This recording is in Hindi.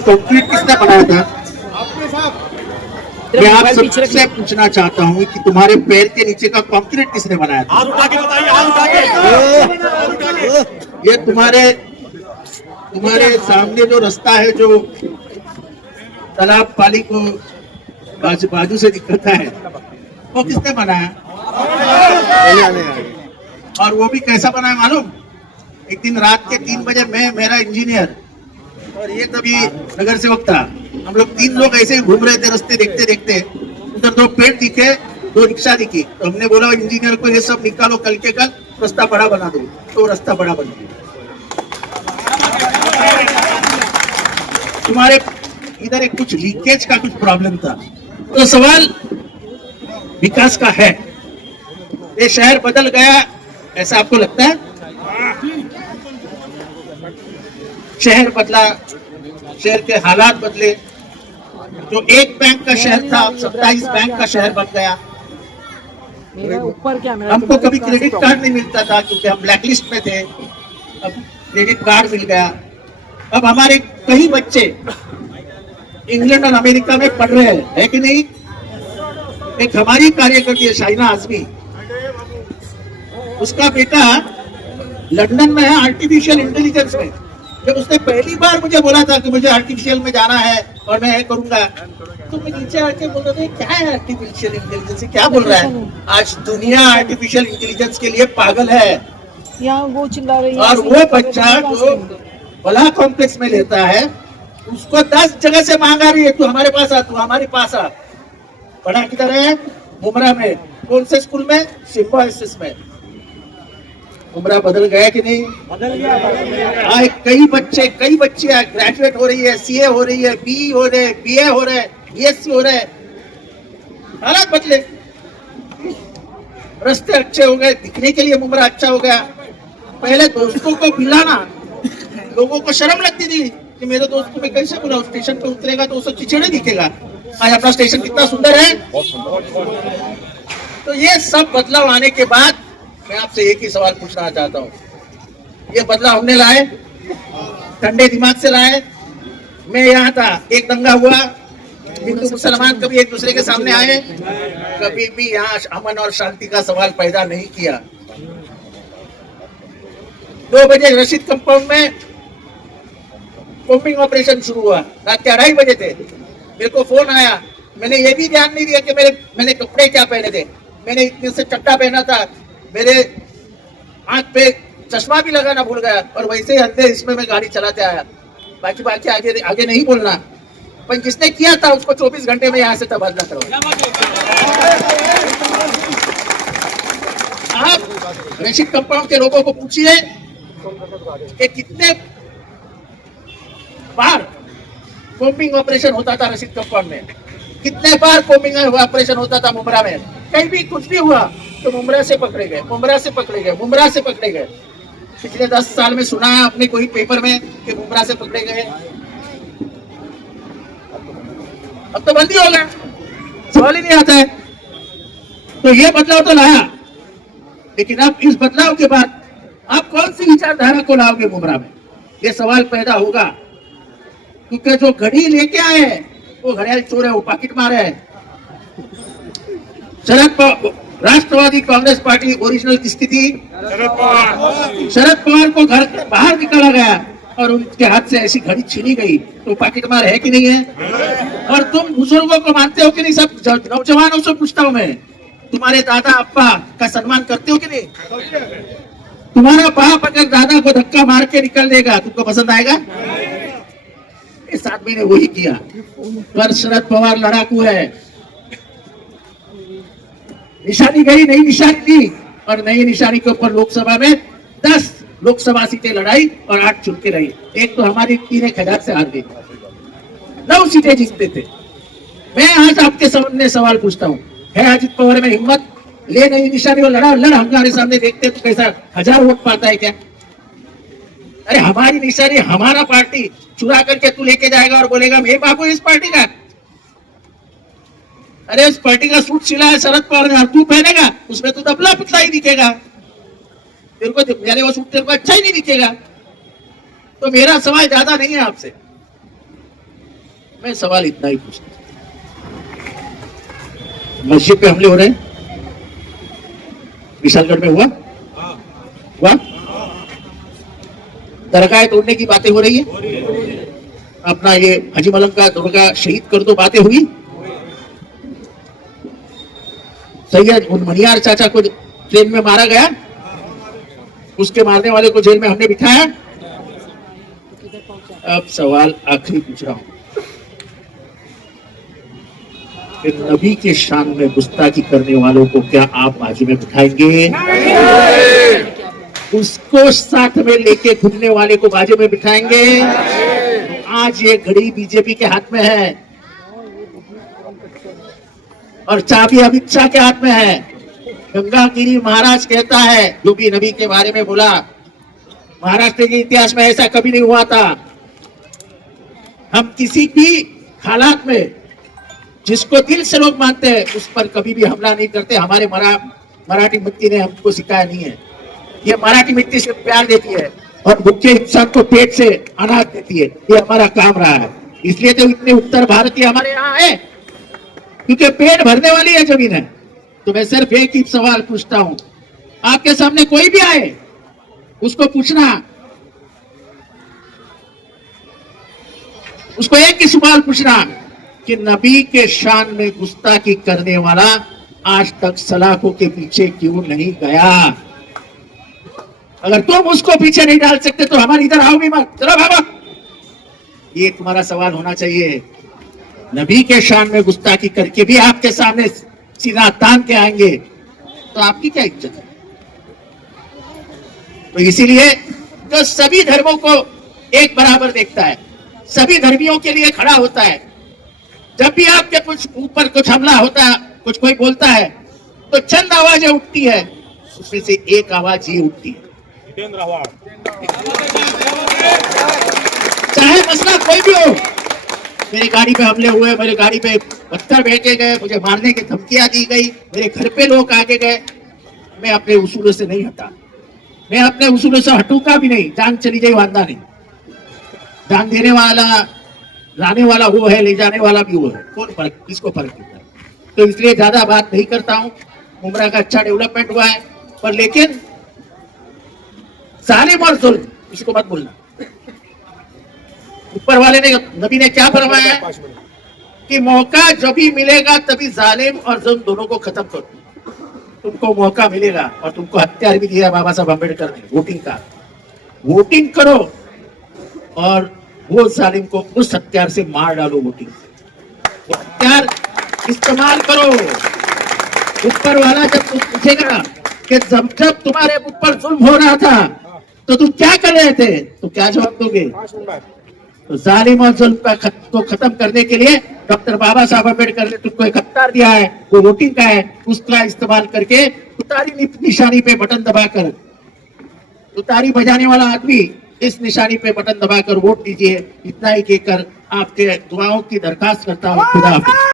कंक्रीट किसने बनाया था? मैं आप सबसे पूछना चाहता हूँ कि तुम्हारे पैर के नीचे का कंक्रीट किसने बनाया था? हाथ उठा के बताइए, हाथ उठा के, हाथ उठा के। ये तुम्हारे सामने जो रास्ता है, जो तालाब पाली को बाजू से दिखता है, वो किसने बनाया? और वो भी कैसा बनाया मालूम? एक दिन रात के 3 बजे मेरा इंजीनियर और ये तभी नगर सेवक था, हम लोग 3 लोग ऐसे ही घूम रहे थे रास्ते देखते देखते, उधर 2 पेड़ दिखे, 2 रिक्शा दिखी, तो हमने बोला इंजीनियर को ये सब निकालो, कल के कल रास्ता बड़ा बना दो, तो रास्ता बड़ा बन गया। तुम्हारे इधर एक कुछ लीकेज का कुछ प्रॉब्लम था, तो सवाल विकास का है। ये शहर बदल गया ऐसा आपको लगता है? शहर बदला, शहर के हालात बदले, जो एक बैंक का शहर था 27 बैंक का शहर बन गया। हमको कभी क्रेडिट कार्ड नहीं मिलता था क्योंकि हम ब्लैकलिस्ट में थे, अब क्रेडिट कार्ड मिल गया। अब हमारे कई बच्चे इंग्लैंड और अमेरिका में पढ़ रहे हैं, है कि नहीं? एक हमारी कार्यकर्ती है शाइना आजमी, उसका बेटा लंदन में है आर्टिफिशियल इंटेलिजेंस में। जब उसने पहली बार मुझे बोला था कि मुझे आर्टिफिशियल में जाना है और मैं करूंगा, तो मैं नीचे आके बोल रहा था क्या है आर्टिफिशियल इंटेलिजेंस, क्या बोल रहा है? आज दुनिया आर्टिफिशियल इंटेलिजेंस के लिए पागल है। वो चिल्ला रही है और वो बच्चा जो बला कॉम्प्लेक्स में लेता है, उसको 10 जगह से मांगा रही है, तू हमारे पास आ, तू हमारे पास आ। पढ़ा किधर है? मुमरा में। कौन से स्कूल में? सिम्बोसिस में। मुमरा बदल गया कि नहीं? बदल गया। कई बच्चे ग्रेजुएट हो रही है, सीए हो रही है, बी हो रहे, बीए हो रहे, बीएससी हो रहे। हालात बदले, रास्ते अच्छे हो गए, दिखने के लिए मुमरा अच्छा हो गया। पहले दोस्तों को बुलाना लोगों को शर्म लगती थी कि मेरे दोस्त को मैं कैसे बुलाऊं, स्टेशन पे उतरेगा तो उसको चिचड़े दिखेगा। आज अपना स्टेशन कितना सुंदर है। तो ये सब बदलाव आने के बाद मैं आपसे एक ही सवाल पूछना चाहता हूँ, ये बदलाव हमने लाए, ठंडे दिमाग से लाए। मैं यहाँ था, एक दंगा हुआ, हिंदू मुसलमान कभी एक दूसरे के सामने आए, कभी भी यहाँ अमन और शांति का सवाल पैदा नहीं किया। 2 बजे रशीद कंपाउंड में कॉम्बिंग ऑपरेशन शुरू हुआ, रात के 2:30 बजे थे। मेरे को फोन आया, मैंने ये भी ध्यान नहीं दिया कि मैंने कपड़े क्या पहने थे। मैंने इतने से चट्टा पहना था, मेरे आंख पे चश्मा भी लगाना भूल गया, और वैसे ही अंधे इसमें मैं गाड़ी चलाते आया। बाकी आगे नहीं बोलना, पर जिसने किया था उसको 24 घंटे में यहाँ से तबादला करवाया। आप रशीद कंपाउंड के लोगों को पूछिए कि कितने बार कॉम्बिंग ऑपरेशन होता था रशीद कंपाउंड में, कितने बार कॉम्बिंग ऑपरेशन होता था मुमरा में। कहीं भी कुछ भी हुआ तो मुमरा से पकड़े गए, मुमरा से पकड़े गए, मुमरा से पकड़े गए। पिछले 10 साल में सुना है आपने कोई पेपर में कि मुमरा से पकड़े गए? अब तो बंदी हो गया, सवाल ही नहीं आता है। तो ये बदलाव तो लाया, लेकिन अब इस बदलाव के बाद आप कौन सी विचारधारा को लाओगे मुमरा में? ये सवाल पैदा होगा, क्योंकि जो घड़ी लेके आए हैं वो घड़ियाल चोर है, वो पॉकेट मारे है। राष्ट्रवादी कांग्रेस पार्टी ओरिजिनल किसकी थी? शरद पवार को घर के बाहर निकाला गया और उनके हाथ से ऐसी घड़ी छीनी गई, तो पॉकेट मार है कि नहीं है? और तुम बुजुर्गों को मानते हो कि नहीं? सब नौजवानों से पूछता हूं मैं, तुम्हारे दादा अब्बा का सम्मान करते हो कि नहीं? तुम्हारा बाप अगर दादा को धक्का मार के निकल देगा, तुमको पसंद आएगा? इस आदमी ने वही किया। पर शरद पवार लड़ाकू है, निशानी गई, नई निशानी ली, और नई निशानी के ऊपर लोकसभा में 10 लोकसभा सीटें लड़ाई और 8 चुन के रही। एक तो हमारी 3-1 से हार गई, 9 सीटें जीतते थे। मैं आज आपके सामने सवाल पूछता हूँ, है अजित पवार में हिम्मत? ले नई निशानी और लड़ हमारे सामने, देखते तो कैसा 1000 वोट पाता है क्या? अरे हमारी निशानी, हमारा पार्टी चुरा करके तू लेके जाएगा और बोलेगा मैं बाबू इस पार्टी का। अरे उस पार्टी का सूट सिला है शरद पवार ने, तू पहनेगा उसमें तो दबला पुतला ही दिखेगा, तेरे को यानी वो सूट तेरे को अच्छा ही नहीं दिखेगा। तो मेरा सवाल ज्यादा नहीं है आपसे, मैं सवाल इतना ही पूछता हूं, मस्जिद पे हमले हो रहे हैं, विशालगढ़ में हुआ दरगाह तोड़ने की बातें हो रही है, अपना ये हाजी मलंग का दुर्गा शहीद कर दो बातें हुई, सैयद मुनियार चाचा को ट्रेन में मारा गया, उसके मारने वाले को जेल में हमने बिठाया। अब सवाल आखिरी पूछ रहा हूं कि नबी के शान में गुस्ताखी करने वालों को क्या आप बाजू में बिठाएंगे? उसको साथ में लेके घूमने वाले को बाजू में बिठाएंगे? आज ये घड़ी बीजेपी के हाथ में है और चाबी अमित शाह के हाथ में है। गंगागिरी महाराज कहता है, जो भी नबी के बारे में बोला, महाराष्ट्र के इतिहास में ऐसा कभी नहीं हुआ था। हम किसी भी हालात में जिसको दिल से लोग मानते हैं उस पर कभी भी हमला नहीं करते। हमारे मराठी मिट्टी ने हमको सिखाया नहीं है। ये मराठी मिट्टी से प्यार देती है और भूखे इंसान को पेट से अनाज देती है। ये हमारा काम रहा है, इसलिए तो इतने उत्तर भारतीय हमारे यहाँ है, क्योंकि पेट भरने वाली है जमीन है। तो मैं सिर्फ एक ही सवाल पूछता हूं, आपके सामने कोई भी आए उसको पूछना, उसको एक ही सवाल पूछना कि नबी के शान में गुस्ताखी करने वाला आज तक सलाखों के पीछे क्यों नहीं गया? अगर तुम उसको पीछे नहीं डाल सकते तो हमारे इधर आओ भी मत, चलो भागो। ये तुम्हारा सवाल होना चाहिए। नबी के शान में गुस्ताखी करके भी आपके सामने सीधा तान के आएंगे तो आपकी क्या इज्जत है? तो इसीलिए जो सभी धर्मों को एक बराबर देखता है, सभी धर्मियों के लिए खड़ा होता है, जब भी आपके कुछ ऊपर कुछ हमला होता है, कुछ कोई बोलता है तो चंद आवाजें उठती है, उसमें से एक आवाज ये उठती है, चाहे मसला कोई भी हो। मेरी गाड़ी पे हमले हुए, मेरी गाड़ी पे पत्थर फेंके गए, मुझे मारने की धमकियां दी गई, मेरे घर पे लोग आके गए, मैं अपने उसूलों से नहीं हटा, मैं अपने उसूलों से हटूंगा भी नहीं। जान चली जाए वादा नहीं, जान देने वाला लाने वाला वो है, ले जाने वाला भी वो है, कौन फर्क, किसको फर्क पड़ता है? तो इसलिए ज्यादा बात नहीं करता हूं। उमरा का अच्छा डेवलपमेंट हुआ है, पर लेकिन जालिम और जुल्म इसको मत भूलना। ऊपर वाले ने, नबी ने क्या फरमाया कि मौका जब भी मिलेगा तभी जालिम और जुल्म दोनों को खत्म करो। तुमको मौका मिलेगा और तुमको हथियार भी दिया बाबा साहब अम्बेडकर ने वोटिंग का, वोटिंग करो और वो जालिम को उस हथियार से मार डालो। वोटिंग वो हथियार इस्तेमाल करो। ऊपर वाला जब तुम पूछेगा कि जब तुम्हारे ऊपर जुल्म हो रहा था तो तुम क्या कर रहे थे, तो क्या जवाब दोगे? तो जालिम और जुल्म को खत्म करने के लिए डॉक्टर बाबा साहब अम्बेडकर ने तुमको एक हथियार दिया है, वो वोटिंग का है। उसका इस्तेमाल करके तुतारी निशानी पे बटन दबाकर, तुतारी बजाने वाला आदमी इस निशानी पे बटन दबाकर वोट दीजिए। इतना ही कहकर आपके दुआओं की दरखास्त करता हूँ। खुदा हाफिज।